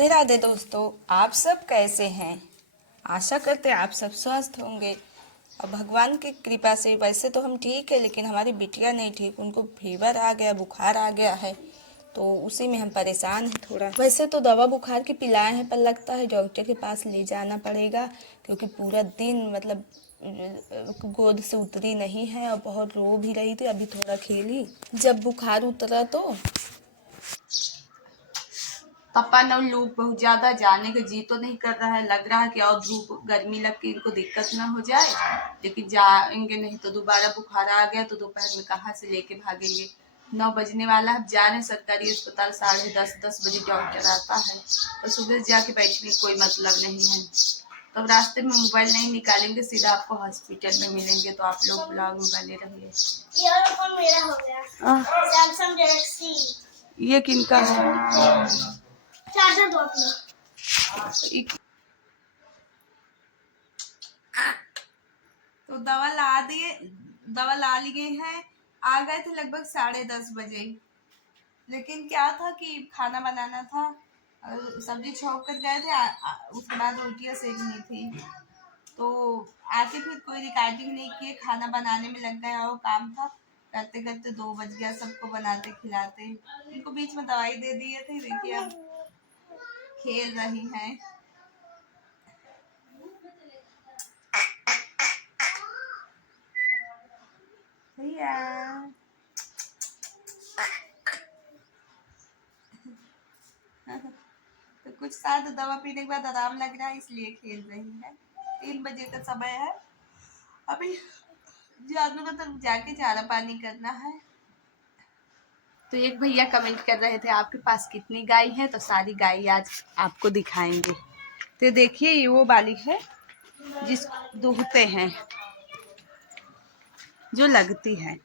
राधे राधे दोस्तों, आप सब कैसे हैं। आशा करते हैं आप सब स्वस्थ होंगे और भगवान की कृपा से। वैसे तो हम ठीक है, लेकिन हमारी बिटिया नहीं ठीक, उनको फीवर आ गया, बुखार आ गया है, तो उसी में हम परेशान हैं थोड़ा। वैसे तो दवा बुखार की पिलाए हैं, पर लगता है डॉक्टर के पास ले जाना पड़ेगा, क्योंकि पूरा दिन मतलब गोद से उतरी नहीं है और बहुत रो भी रही थी। अभी थोड़ा खेली, जब बुखार उतरा तो पापा ना लोग बहुत ज्यादा जाने का जी तो नहीं कर रहा है, लग रहा है कि और धूप गर्मी लग के इनको दिक्कत ना हो जाए, लेकिन जाएंगे नहीं तो दोबारा बुखार आ गया तो दोपहर में कहाँ से लेके भागेंगे। 9 बजने वाला है, जा रहे सरकारी अस्पताल, 10:30 बजे डॉक्टर आता है, तो सुबह जाके बैठने कोई मतलब नहीं है। तो रास्ते में मोबाइल नहीं निकालेंगे, सीधा आपको हॉस्पिटल में मिलेंगे, तो आप लोग ब्लॉग में बने रहिए। मेरा हो गया सैमसंग गैलेक्सी। ये किनका है? चार्जर दो अपना। तो दवा ला लिए हैं। आ गए थे लगभग 10:30 बजे, लेकिन क्या था कि खाना बनाना था और सब्जी छौंक कर गए थे। उसके बाद रोटियां सेकनी थी, तो आके फिर कोई रिकॉर्डिंग नहीं किए, खाना बनाने में लग गया और काम था। करते करते 2 बज गया, सबको बनाते खिलाते। इनको बीच में दवाई दे दिए थे। देखिए अब खेल रही हैं। भैया तो कुछ साथ दवा पीने के बाद आराम लग रहा है, इसलिए खेल रही है। 3 बजे का समय है, अभी जानू का तो जाके चारा पानी करना है। तो एक भैया कमेंट कर रहे थे आपके पास कितनी गाय है, तो सारी गाय आज आपको दिखाएंगे। तो देखिए ये वो वाली है जिस दूहते हैं, जो लगती है।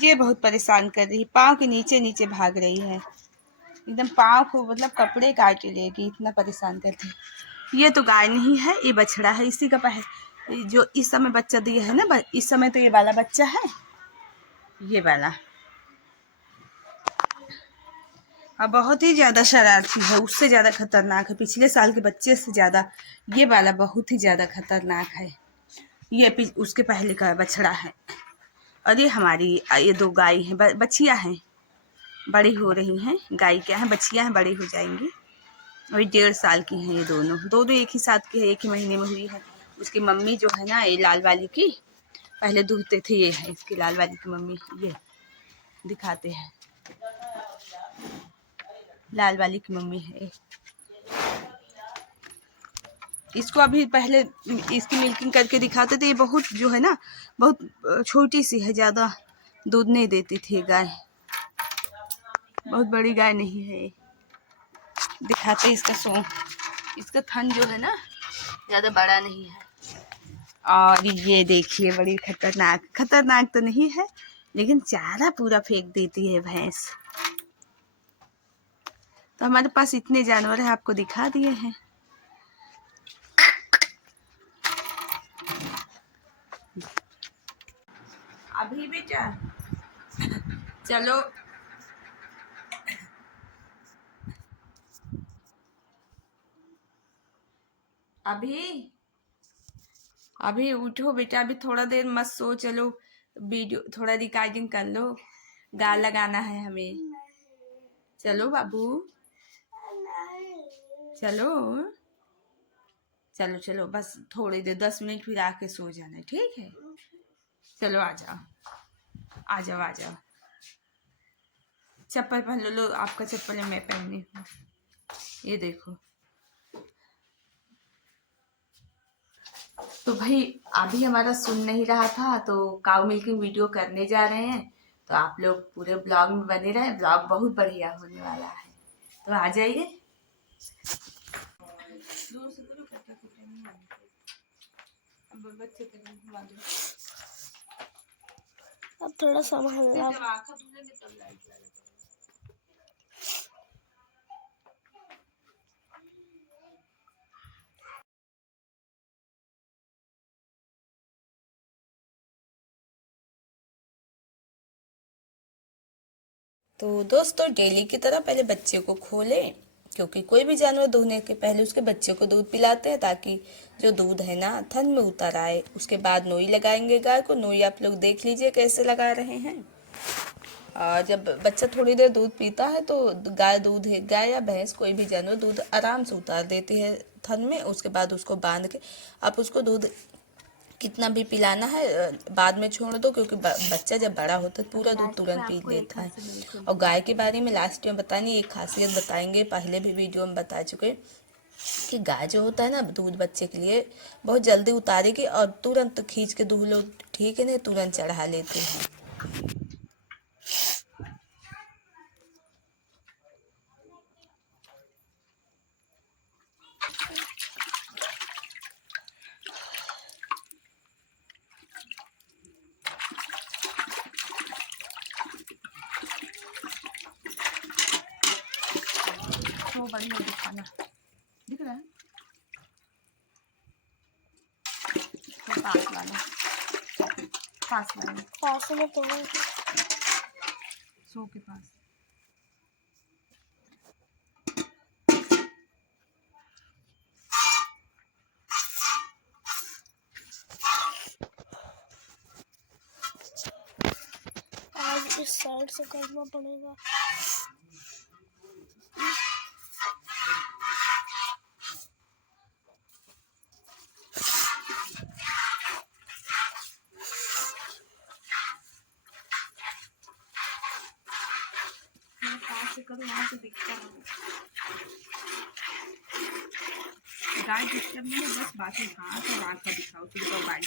ये बहुत परेशान कर रही है, पाँव के नीचे नीचे भाग रही है, एकदम पाँव को मतलब कपड़े काट लेगी, इतना परेशान करती है। ये तो गाय नहीं है, ये बछड़ा है, इसी का जो इस समय बच्चा दिया है ना, इस समय तो ये वाला बच्चा है, ये वाला। और बहुत ही ज़्यादा शरारती है, उससे ज़्यादा खतरनाक है, पिछले साल के बच्चे से ज़्यादा ये वाला बहुत ही ज़्यादा खतरनाक है। ये उसके पहले का बछड़ा है, और ये हमारी ये 2 गाय हैं, बछिया हैं, बड़ी हो रही हैं। गाय क्या है, बछिया हैं, बड़ी हो जाएंगी। अभी 1.5 साल की हैं ये दोनों। दोनों एक ही साथ की है, एक ही महीने में हुई है। उसकी मम्मी जो है ना, ये लाल वाली की पहले दूधते थे, ये है इसकी लाल वाली की मम्मी। ये दिखाते हैं, लाल वाली की मम्मी है। इसको अभी पहले इसकी मिल्किंग करके दिखाते थे। ये बहुत जो है ना, बहुत छोटी सी है, ज़्यादा दूध नहीं देती थी गाय, बहुत बड़ी गाय नहीं है। दिखाते इसका इसका थन जो है ना, ज़्यादा बड़ा नहीं है। और ये देखिए बड़ी खतरनाक, खतरनाक तो नहीं है, लेकिन चारा पूरा फेंक देती है भैंस। तो हमारे पास इतने जानवर हैं, आपको दिखा दिए हैं। अभी बेटा चलो, अभी उठो बेटा, अभी थोड़ा देर मत सो, चलो वीडियो थोड़ा रिकॉर्डिंग कर लो, गा लगाना है हमें। चलो बाबू, चलो चलो चलो, बस थोड़ी देर 10 मिनट फिर आके सो जाना, ठीक है। चलो आ जाओ आ जाओ आ जाओ। चप्पल पहन लो, आपका चप्पल है, मैं पहनी हूँ, ये देखो। तो भाई अभी हमारा सुन नहीं रहा था, तो काऊ मिल्किंग वीडियो करने जा रहे हैं, तो आप लोग पूरे ब्लॉग में बने रहे, ब्लॉग बहुत बढ़िया होने वाला है, तो आ जाइए। अब थोड़ा संभालना। तो दोस्तों डेली की तरह पहले बच्चे को खोलें, क्योंकि कोई भी जानवर दूहने के पहले उसके बच्चे को दूध पिलाते हैं ताकि जो दूध है ना थन में उतर आए। उसके बाद नोई लगाएंगे गाय को। नोई आप लोग देख लीजिए कैसे लगा रहे हैं। और जब बच्चा थोड़ी देर दूध पीता है तो गाय या भैंस कोई भी जानवर दूध आराम से उतार देती है थन में। उसके बाद उसको बांध के आप उसको दूध कितना भी पिलाना है बाद में छोड़ दो, क्योंकि बच्चा जब बड़ा होता है पूरा दूध तुरंत पी लेता है। और गाय के बारे में लास्ट में बतानी एक खासियत बताएंगे, पहले भी वीडियो में बता चुके कि गाय जो होता है ना दूध बच्चे के लिए बहुत जल्दी उतारेगी और तुरंत खींच के दूध लो, ठीक है ना, तुरंत चढ़ा लेते हैं। तो बढ़िया दिखाना दिख रहा है तो पास में तो सो के पास। आज इस साइड से करना पड़ेगा। से करो वहाँ से दिखता है गाय डिस्टर्ब नहीं है, बस बाकी हाथ और आँख का दिखाओ फिर तो बाइक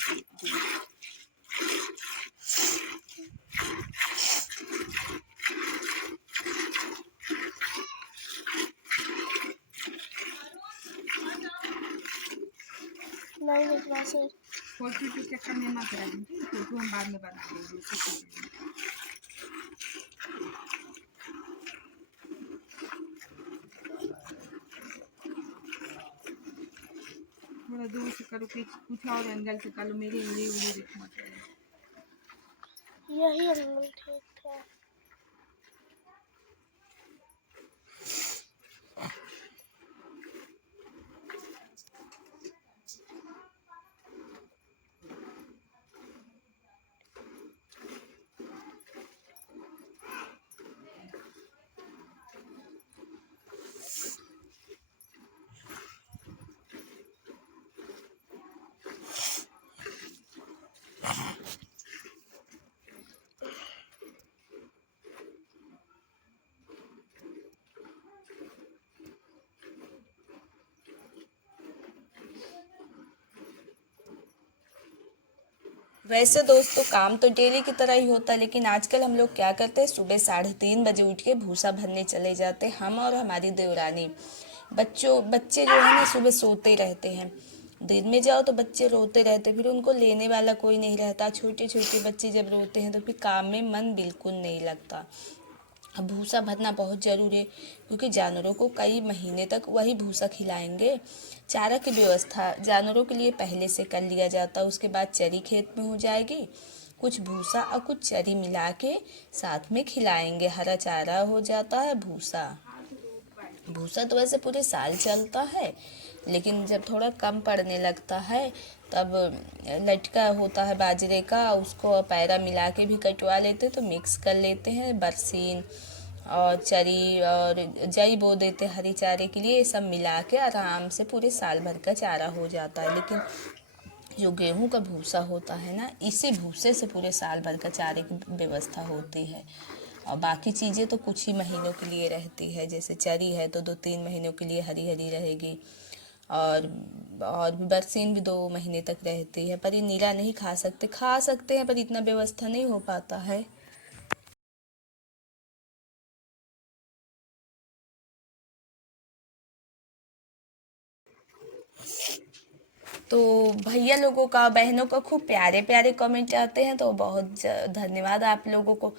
नहीं निकला सर। फोटो के चक्कर में मत रहेंगे, फोटो हम बाद में बना देंगे। थोड़ा दूर से करो, कुछ और एंगल से करो, मेरे उंगली दिख मत रहे। यही एंगल ठीक है। वैसे दोस्तों काम तो डेली की तरह ही होता है, लेकिन आजकल हम लोग क्या करते हैं, सुबह 3:30 बजे उठ के भूसा भरने चले जाते हैं, हम और हमारी देवरानी। बच्चे जो है ना सुबह सोते रहते हैं, दिन में जाओ तो बच्चे रोते रहते, फिर उनको लेने वाला कोई नहीं रहता। छोटे छोटे बच्चे जब रोते हैं तो फिर काम में मन बिल्कुल नहीं लगता। भूसा भरना बहुत ज़रूरी है, क्योंकि जानवरों को कई महीने तक वही भूसा खिलाएंगे। चारा की व्यवस्था जानवरों के लिए पहले से कर लिया जाता है, उसके बाद चरी खेत में हो जाएगी, कुछ भूसा और कुछ चरी मिला के साथ में खिलाएंगे, हरा चारा हो जाता है भूसा। भूसा तो वैसे पूरे साल चलता है, लेकिन जब थोड़ा कम पड़ने लगता है तब लटका होता है बाजरे का, उसको पैरा मिला के भी कटवा लेते, तो मिक्स कर लेते हैं। बरसीन और चरी और जई बो देते हरी चारे के लिए, सब मिला के आराम से पूरे साल भर का चारा हो जाता है। लेकिन जो गेहूं का भूसा होता है ना, इसी भूसे से पूरे साल भर का चारे की व्यवस्था होती है। और बाकी चीज़ें तो कुछ ही महीनों के लिए रहती है, जैसे चरी है तो 2-3 महीनों के लिए हरी हरी रहेगी, और बरसीन भी 2 महीने तक रहती है। पर ये नीला नहीं खा सकते हैं, पर इतना व्यवस्था नहीं हो पाता है। तो तो भैया लोगों का, बहनों का खूब प्यारे प्यारे कमेंट आते हैं, तो बहुत धन्यवाद आप लोगों को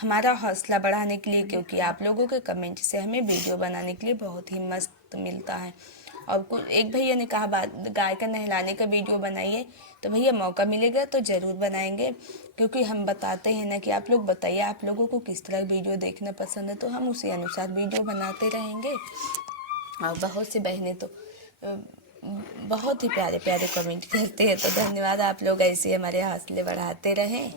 हमारा हौसला बढ़ाने के लिए, क्योंकि आप लोगों के कमेंट से हमें वीडियो बनाने के लिए बहुत ही मस्त मिलता है। और एक भैया ने कहा बात गाय का नहलाने का वीडियो बनाइए, तो भैया मौका मिलेगा तो ज़रूर बनाएंगे, क्योंकि हम बताते हैं ना कि आप लोग बताइए आप लोगों को किस तरह वीडियो देखना पसंद है, तो हम उसी अनुसार वीडियो बनाते रहेंगे। और बहुत सी बहनें तो बहुत ही प्यारे प्यारे कमेंट करते हैं, तो धन्यवाद, आप लोग ऐसे ही हमारे हौसले बढ़ाते रहें।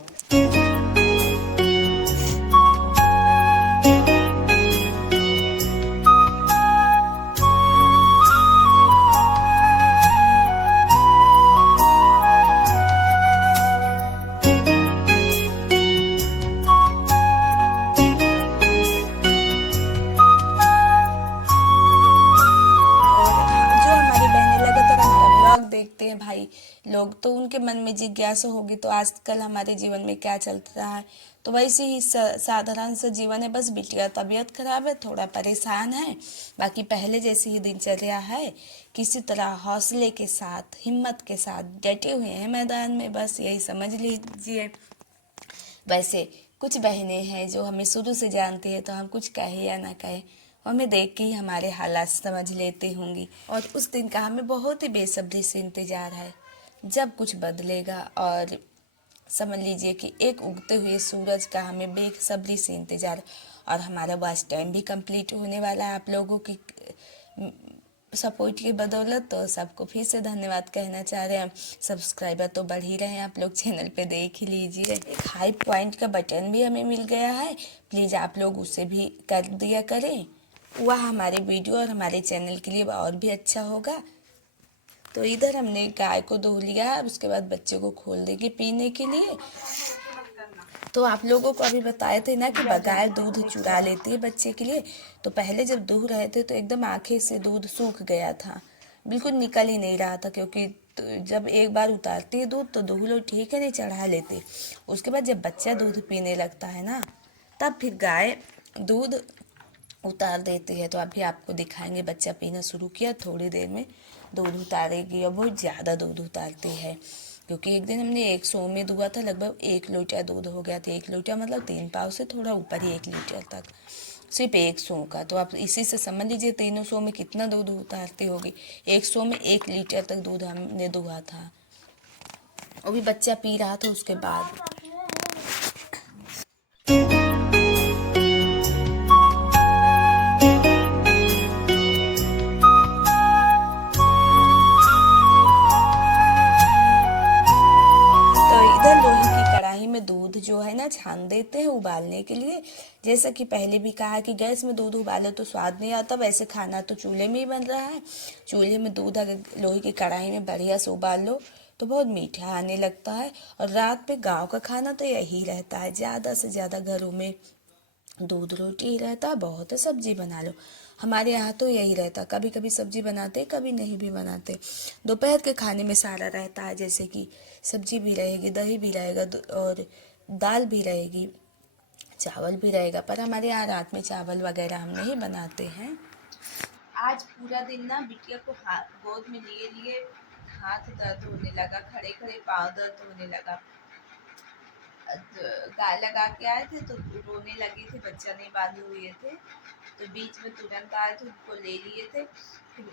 जो हमारी बहनें लगातार हमारा ब्लॉग देखते हैं भाई लोग, तो उनके मन में जिज्ञासा होगी तो आजकल हमारे जीवन में क्या चल रहा है। तो वैसे ही साधारण सा जीवन है, बस बिटिया तबीयत खराब है, थोड़ा परेशान है, बाकी पहले जैसी ही दिनचर्या है। किसी तरह हौसले के साथ, हिम्मत के साथ डटे हुए हैं मैदान में, बस यही समझ लीजिए। वैसे कुछ बहनें हैं जो हमें शुरू से जानती है, तो हम कुछ कहे या ना कहें, वो हमें देख के ही हमारे हालात समझ लेती होंगी। और उस दिन का हमें बहुत ही बेसब्री से इंतजार है, जब कुछ बदलेगा। और समझ लीजिए कि एक उगते हुए सूरज का हमें बेसब्री से इंतजार। और हमारा वॉच टाइम भी कंप्लीट होने वाला है आप लोगों की सपोर्ट की बदौलत, तो सबको फिर से धन्यवाद कहना चाह रहे हैं। सब्सक्राइबर तो बढ़ ही रहे हैं आप लोग, चैनल पे देख ही लीजिए। एक हाई पॉइंट का बटन भी हमें मिल गया है, प्लीज़ आप लोग उसे भी कर दिया करें, वह हमारे वीडियो और हमारे चैनल के लिए और भी अच्छा होगा। तो इधर हमने गाय को धो लिया है, उसके बाद बच्चे को खोल देंगे पीने के लिए। तो आप लोगों को अभी बताए थे ना कि बगैर दूध चुरा लेती है बच्चे के लिए। तो पहले जब दूह रहे थे तो एकदम आंखें से दूध सूख गया था, बिल्कुल निकल ही नहीं रहा था, क्योंकि जब एक बार उतारती है दूध तो दूह लोग ठीक है नहीं चढ़ा लेते। उसके बाद जब बच्चा दूध पीने लगता है ना, तब फिर गाय दूध उतार देती है। तो अभी आपको दिखाएंगे, बच्चा पीना शुरू किया, थोड़ी देर में दूध उतारेगी और बहुत ज़्यादा दूध उतारती है, क्योंकि एक दिन हमने 100 में दुआ था, लगभग 1 लीटर दूध हो गया था। 1 लीटर मतलब 3 पाव से थोड़ा ऊपर ही 1 लीटर तक, सिर्फ 100 का। तो आप इसी से समझ लीजिए 300 में कितना दूध उतारती होगी। 100 में 1 लीटर तक दूध हमने दुआ था, वो भी बच्चा पी रहा था उसके बाद। तो इधर लोहे की कढ़ाई में दूध जो है ना छान देते हैं उबालने के लिए। जैसा कि पहले भी कहा कि गैस में दूध उबाले तो स्वाद नहीं आता, वैसे खाना तो चूल्हे में ही बन रहा है। चूल्हे में दूध अगर लोहे की कढ़ाई में बढ़िया से उबाल लो तो बहुत मीठा आने लगता है। और रात में गांव का खाना तो यही रहता है, ज़्यादा से ज़्यादा घरों में दूध रोटी ही रहता है, बहुत है सब्जी बना लो। हमारे यहाँ तो यही रहता, कभी कभी सब्जी बनाते कभी नहीं भी बनाते। दोपहर के खाने में सारा रहता है, जैसे कि सब्जी भी रहेगी, दही भी रहेगा और दाल भी रहेगी, चावल भी रहेगा। पर हमारे यहाँ रात में चावल वगैरह हम नहीं बनाते हैं। आज पूरा दिन ना बिटिया को हाथ गोद में लिए लिए हाथ दर्द होने लगा, खड़े खड़े पाँव दर्द होने लगा। गाय लगा के आए थे तो रोने लगी थी, बच्चा नहीं बांधे हुए थे, तो बीच में तुरंत आए थे, उनको ले लिए थे। फिर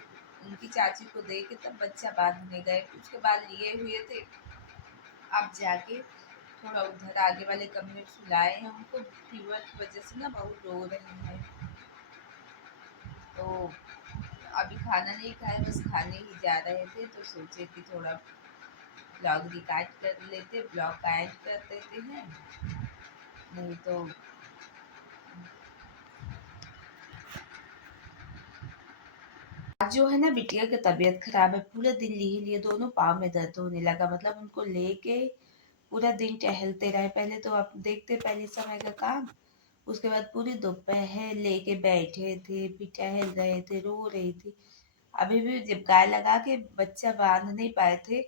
उनकी चाची को दे के तब बच्चा बांधने गए, उसके बाद लिए हुए थे। अब जाके थोड़ा उधर आगे वाले कमरे में सुलाए हैं उनको, फीवर की वजह से ना बहुत रो रहे हैं। तो अभी खाना नहीं खाए, बस खाने ही जा रहे थे, तो सोचे कि थोड़ा ब्लॉग रिकॉर्ड कर लेते, ब्लॉग का एंड कर देते हैं, नहीं तो आज जो है ना बिटिया की तबीयत खराब है, पूरा दिन लिए दोनों पाँव में दर्द होने लगा। मतलब उनको लेके पूरा दिन टहलते रहे। पहले तो आप देखते पहले समय का काम, उसके बाद पूरी दोपहर लेके बैठे थे, फिर टहल रहे थे, रो रही थी। अभी भी जब गाय लगा के बच्चा बांध नहीं पाए थे,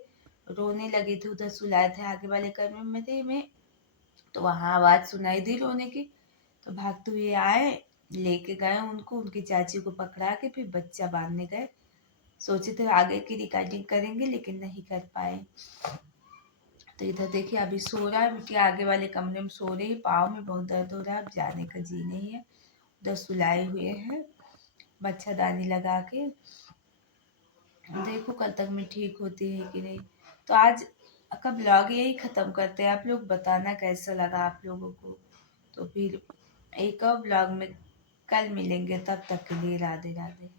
रोने लगी थी, उधर सुलाए थे आगे वाले कमरे में, तो वहाँ आवाज सुनाई दी रोने की, तो भागते हुए आए, लेके गए उनको, उनकी चाची को पकड़ा के फिर बच्चा बांधने गए। सोचे थे आगे की रिकॉर्डिंग करेंगे लेकिन नहीं कर पाए। तो इधर देखिए अभी सो रहा है, बिटिया आगे वाले कमरे में सो रही है, पाँव में बहुत दर्द हो रहा है, अब जाने का जी नहीं है। उधर सुलाए हुए हैं मच्छरदानी लगा के। देखो कल तक में ठीक होती है कि नहीं। तो आज का ब्लॉग यही ख़त्म करते हैं, आप लोग बताना कैसा लगा आप लोगों को। तो फिर एक और ब्लॉग में कल मिलेंगे, तब तक के लिए राधे राधे।